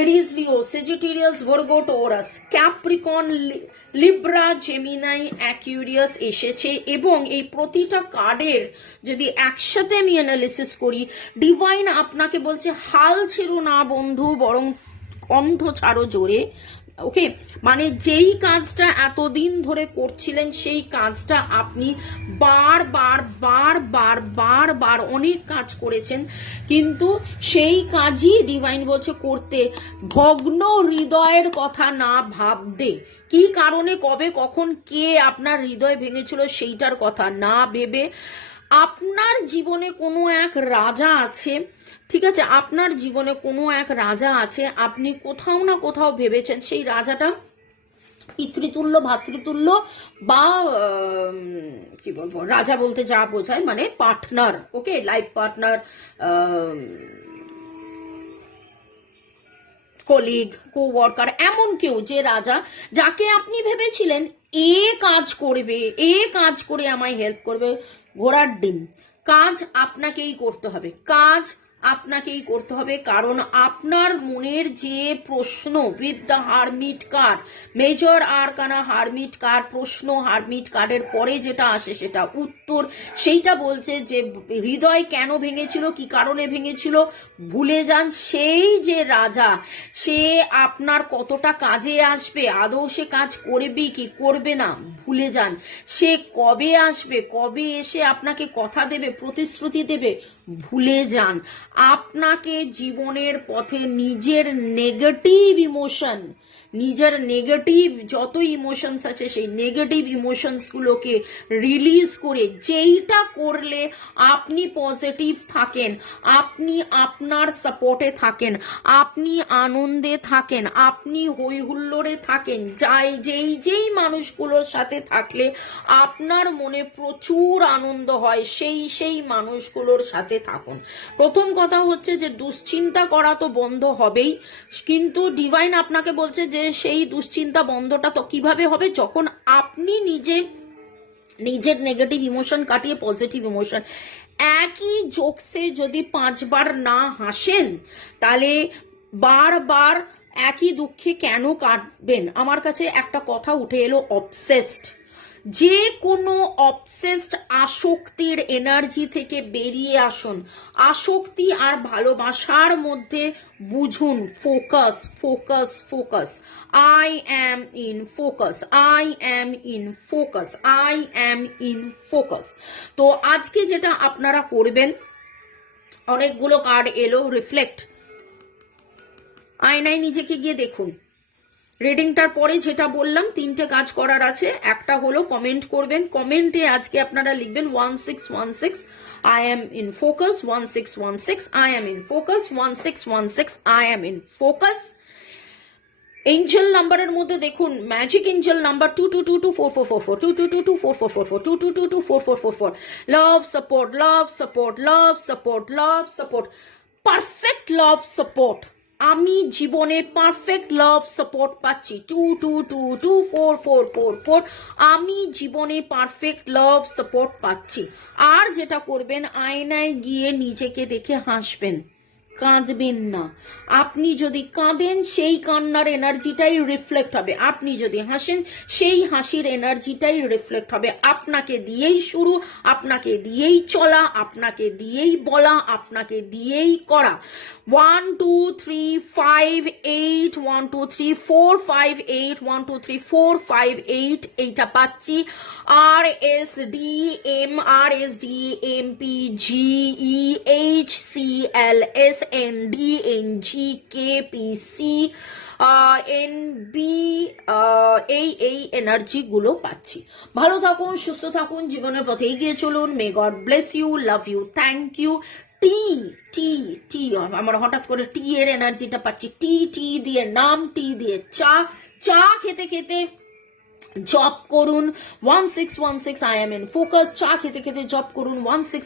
এরিস, Leo, Sagittarius, Virgo, Taurus, Capricorn, Libra, Gemini, Aquarius এসেছে। এবং এই প্রতিটা কার্ডের যদি একসাথে আমি অ্যানালিসিস করি, ডিভাইন আপনাকে বলছে হাল ছেড়ো না বন্ধু, বরং কণ্ঠ ছাড়ো জোরে। ওকে, মানে যেই কাজটা এতদিন ধরে করছিলেন সেই কাজটা আপনি বার অনেক কাজ করেছেন, কিন্তু সেই কাজই ডিভাইন বলছে করতে ভগ্ন হৃদয়ের কথা না ভাবতে। কি কারণে, কবে, কখন, কে আপনার হৃদয় ভেঙেছিল সেইটার কথা না ভেবে, আপনার জীবনে কোনো এক রাজা আছে, ঠিক আছে, আপনার জীবনে কোনো এক রাজা আছে, আপনি কোথাও না কোথাও ভেবেছেন সেই রাজাটা পিতৃতুল্য, ভাতৃতুল্য, বা কি বলবো, রাজা বলতে যা বোঝায় মানে পার্টনার, ওকে, লাইফ পার্টনার, কলিগ, কোওয়ার্কার, এমন কেউ যে রাজা, যাকে আপনি ভেবেছিলেন এ কাজ করবে, এ কাজ করে আমায় হেল্প করবে। ঘোড়ার ডিম, কাজ আপনাকেই করতে হবে, কাজ আপনাকেই করতে হবে, কারণ আপনার মনের যে প্রশ্ন, with the hermit card, major arcana hermit card, প্রশ্ন হারমিট কার্ডের পরে যেটা আসে সেটা উত্তর, সেইটা বলছে যে হৃদয় কেন ভেঙেছিল, কি কারণে ভেঙেছিল ভুলে যান। সেই যে রাজা, সে আপনার কতটা কাজে আসবে, আদৌ সে কাজ করবে কি করবে না ভুলে যান। সে কবে আসবে, কবে এসে আপনাকে কথা দেবে, প্রতিশ্রুতি দেবে ভুলে যান। আপনাকে জীবনের পথে নিজের নেগেটিভ ইমোশন, নিজের নেগেটিভ যত ইমোশনস আছে সেই নেগেটিভ ইমোশনসগুলোকে রিলিজ করে, যেইটা করলে আপনি পজিটিভ থাকেন, আপনি আপনার সাপোর্টে থাকেন, আপনি আনন্দে থাকেন, আপনি হইহুল্লোড়ে থাকেন, যেই মানুষগুলোর সাথে থাকলে আপনার মনে প্রচুর আনন্দ হয়, সেই মানুষগুলোর সাথে থাকুন। প্রথম কথা হচ্ছে যে দুশ্চিন্তা করা তো বন্ধ হবেই, কিন্তু ডিভাইন আপনাকে বলছে যে সেই দুশ্চিন্তা বন্ধটা তো কিভাবে হবে, যখন আপনি নিজের নেগেটিভ ইমোশন কাটিয়ে পজিটিভ ইমোশন, একই জোকসে যদি 5 বার না হাসেন, তাহলে বারবার একই দুঃখে কেন কাটবেন। আমার কাছে একটা কথা উঠে এলো, অবসেসড, যে কোনো অবসেসড আসক্তির এনার্জি থেকে বেরিয়ে আসুন। আসক্তি আর ভালোবাসার মধ্যে বুঝুন focus, focus, focus. I am in focus, I am in focus, I am in focus. তো আজকে যেটা আপনারা করবেন, অনেকগুলো কার্ড এলো, রিফ্লেক্ট, আয়নায় নিজেকে গিয়ে দেখুন। রিডিংটার পরে যেটা বললাম 3টে কাজ করার আছে। একটা হলো কমেন্ট করবেন, কমেন্টে আজকে আপনারা লিখবেন 1616 I am in focus, 1616 I am in focus, 1616 I am in focus. Angel নাম্বারের মধ্যে দেখুন, ম্যাজিক এঞ্জেল নাম্বার 22224444, 22224444, 22224444, লাভ সাপোর্ট, লাভ সাপোর্ট, লাভ সাপোর্ট, লাভ সাপোর্ট, পারফেক্ট লাভ সাপোর্ট। আমি জীবনে পারফেক্ট লাভ সাপোর্ট পাচ্ছি, 22224444, আমি জীবনে পারফেক্ট লাভ সাপোর্ট পাচ্ছি। আর যেটা করবেন, আয়নায় গিয়ে নিজেকে দেখে হাসবেন, কাঁদবেন না। আপনি যদি কাঁদেন সেই কান্নার এনার্জিটাই রিফ্লেক্ট হবে, আপনি যদি হাসেন সেই হাসির এনার্জিটাই রিফ্লেক্ট হবে। আপনাকে দিয়েই শুরু, আপনাকে দিয়েই চলা, আপনাকে দিয়েই বলা, আপনাকে দিয়েই করা। 1 2 3 5 8, 1 2 3 4 5 8, 1 2 3 4 5 8, এইটা পাচ্ছি। আর এস ডি এম, আর S D M P G E H C L S N D N G K P C N B, এই এনার্জি গুলো পাচ্ছি। ভালো থাকুন, সুস্থ থাকুন, জীবনের পথে এগিয়ে চলুন। May God bless you, love you, thank you. টি টি টি, আমার হঠাৎ করে টি এর এনার্জিটা পাচ্ছি। টি দিয়ে নাম, টি দিয়ে চা খেতে খেতে জব করুন 1616 আই এম ইন ফোকাস। চা খেতে খেতে জব করুন 16